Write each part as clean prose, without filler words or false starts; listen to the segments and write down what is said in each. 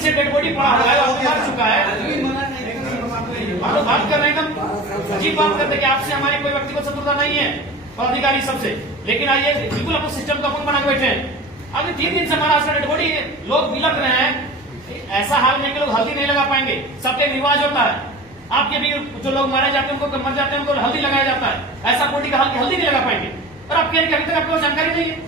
पीछे dead body पड़ा हुआ है, आपको मार चुका है। हम लोग बात कर रहे हैं एकदम अजीब बात करते हैं कि आपसे हमारी कोई व्यक्तिगत शत्रुता नहीं है और अधिकारी सबसे, लेकिन आइए बिल्कुल अपन सिस्टम को अपन बना के बैठे हैं। अभी 3 दिन से हमारा डेड बॉडी लोग बिलक रहे हैं। ऐसा हाल नहीं कि लोग हल्दी नहीं लगा पाएंगे, सबके रिवाज होता है। आपके भी जो लोग मारे जाते हैं, उनको मर जाते हैं, उनको हल्दी लगाया जाता है। ऐसा बॉडी का हल्दी नहीं लगा पाएंगे। और आप कह रहे अभी तक आपको जानकारी नहीं है।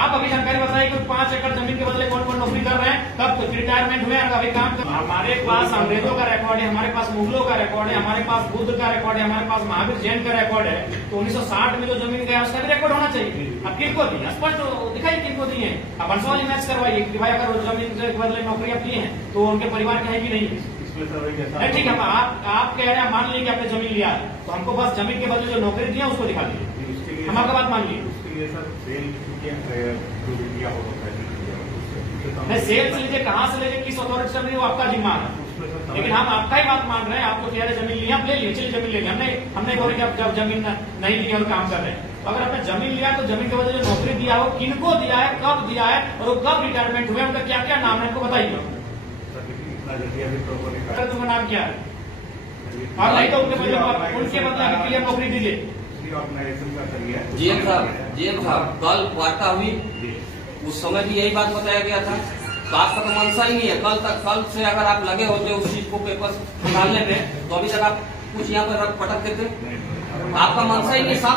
आप अभी जानकारी बताइए कि 5 एकड़ जमीन के बदले कौन कौन नौकरी कर रहे हैं, कब रिटायरमेंट हुए और अभी काम कर। हमारे पास अंग्रेजों का रिकॉर्ड है, हमारे पास मुगलों का रिकॉर्ड है, हमारे पास बुद्ध का रिकॉर्ड है, हमारे पास महावीर जैन का रिकॉर्ड है। तो 1960 में जो जमीन गया उसका भी रिकॉर्ड होना चाहिए। अब किनको दी स्पष्ट दिखाइए किनको दी है। अब अंशवाली मैच करवाइए कि भाई अगर जमीन के बदले नौकरी आप लिए हैं तो उनके परिवार के है कि नहीं है। ठीक है, आप कह रहे हैं मान लीजिए कि आपने जमीन लिया तो हमको बस जमीन के बदले जो नौकरी दिया उसको दिखा दीजिए, हम आपका बात मान लीजिए। नहीं सेल से लीजिए, कहाँ से लीजिए, किस अथॉरिटी से वो आपका जिम्मा है। लेकिन हम आपका ही बात मान रहे हैं। आपको कह रहे जमीन लिया, आप ले लिए, चलिए जमीन ले लिया। हमने बोले कि आप जब जमीन नहीं ली और काम कर रहे हैं, तो अगर आपने जमीन लिया तो जमीन के बदले जो नौकरी दिया हो किनको दिया है, कब दिया है और वो कब रिटायरमेंट हुए, उनका क्या क्या नाम है हमको बताइए। तुम्हारा नाम क्या है? और नहीं तो उनके बदले अभी क्लियर नौकरी दीजिए। जीएम साहब कल वार्ता हुई, उस समय भी यही बात बताया गया था। तो आपका तो मनसा ही नहीं है। कल से अगर आप लगे होते उस चीज को पेपर निकालने में तो अभी तक आप कुछ यहाँ पर पटक देते। आपका मनसा ही नहीं साहब।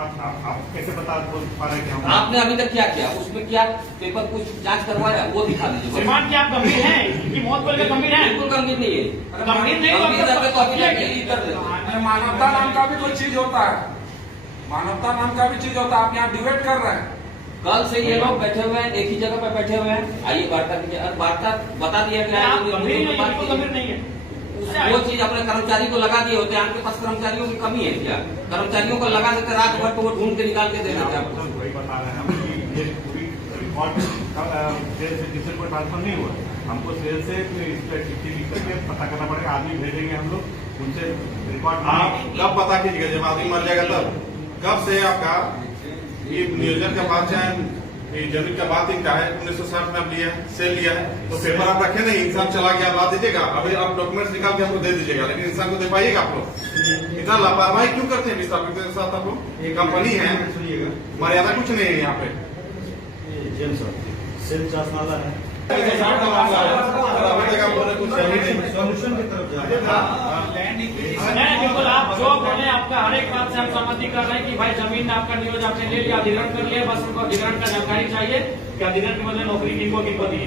आप कैसे बता पा रहे हैं? आपने अभी तक क्या किया, उसमें क्या पेपर कुछ जांच करवाया वो दिखा दीजिए। श्रीमान क्या आप गंभीर हैं? इनकी मौत को लेकर गंभीर है? बिल्कुल गंभीर नहीं है। गंभीर नहीं तो अभी कर देते। मानवता नाम का भी कोई चीज होता है, मानवता नाम का भी चीज होता है। आप यहाँ डिबेट कर रहे हैं। कल से ये लोग बैठे हुए हैं, एक ही जगह पर बैठे हुए हैं। आइए वार्ता कीजिए। और वार्ता बता दिया गया है गंभीर नहीं है। वो चीज अपने कर्मचारी को लगा दिए होते हैं। आपके पास कर्मचारियों की कमी है क्या? कर्मचारियों को लगा देते रात भर तो वो ढूंढ के निकाल के दे देते आपको। वही बता रहे हैं हम कि ये पूरी रिकॉर्ड सेल से किसी को ट्रांसफर नहीं हुआ। हमको सेल से इस पर चिट्ठी लिख करके पता करना पड़ेगा। आदमी भेजेंगे हम लोग, उनसे रिकॉर्ड। आप कब पता कीजिएगा जब आदमी मर जाएगा तब? कब से आपका ये नियोजन का बात चाहे जमीन का बात ही क्या है? 1960 में आप लिया है, सेल लिया है तो पेपर आप रखे नहीं, इंसान चला गया, ला दीजिएगा। अभी आप डॉक्यूमेंट्स निकाल के हमको दे दीजिएगा, लेकिन इंसान को दे पाइएगा आप लोग? इतना लापरवाही क्यों करते हैं विस्थापित के साथ आप लोग? ये कंपनी है, मर्यादा कुछ नहीं है यहाँ पे। सेल चासनाला है, सोल्यूशन की तरफ बिल्कुल आप जो बोले आपका हर एक बात से हम सहमति कर रहे हैं कि भाई जमीन आपका नियोजन आपने ले लिया, अधिग्रहण कर लिया, बस उनको अधिग्रहण का जानकारी चाहिए कि अधिग्रहण के बदले नौकरी किनको दी।